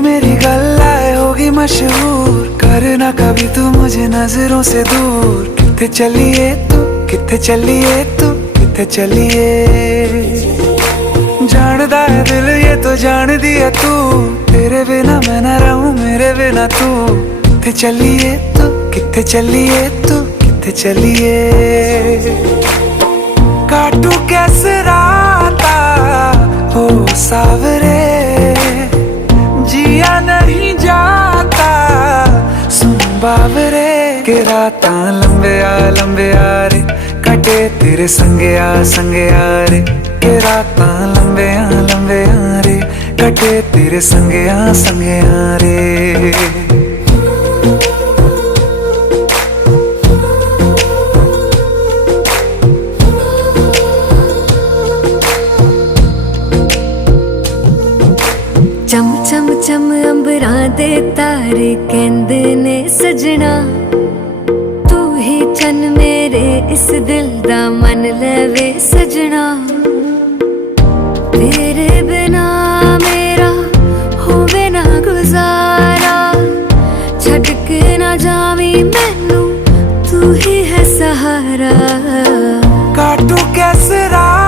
मेरी गल्लाए होगी मशहूर, करना कभी तू मुझे नजरों से दूर। किथे चलिए तू, किथे चलिए तू, किथे चलिए। जानदा है दिल ये तो जान दिया तू, तेरे बिना मैं ना रहूं मेरे बिना तू। किथे चलिए तू, किथे चलिए तू, किथे चलिए। काटू कैसे राता हो सावरे, जिया नहीं जाता सुन बाबरे। के राता लंबे आ रे, कटे तेरे संगे आ रे। के राता लंबे आ रे, कटे तेरे संगे आ रे। चम चम चम अंबरां दे तारे कहंदे ने सजना, तू ही चन मेरे इस दिल दा मन लवे सजना। तेरे बिना मेरा होवे ना गुजारा, छड़ के ना जावी मैनू तू ही है सहारा। काटू कैसे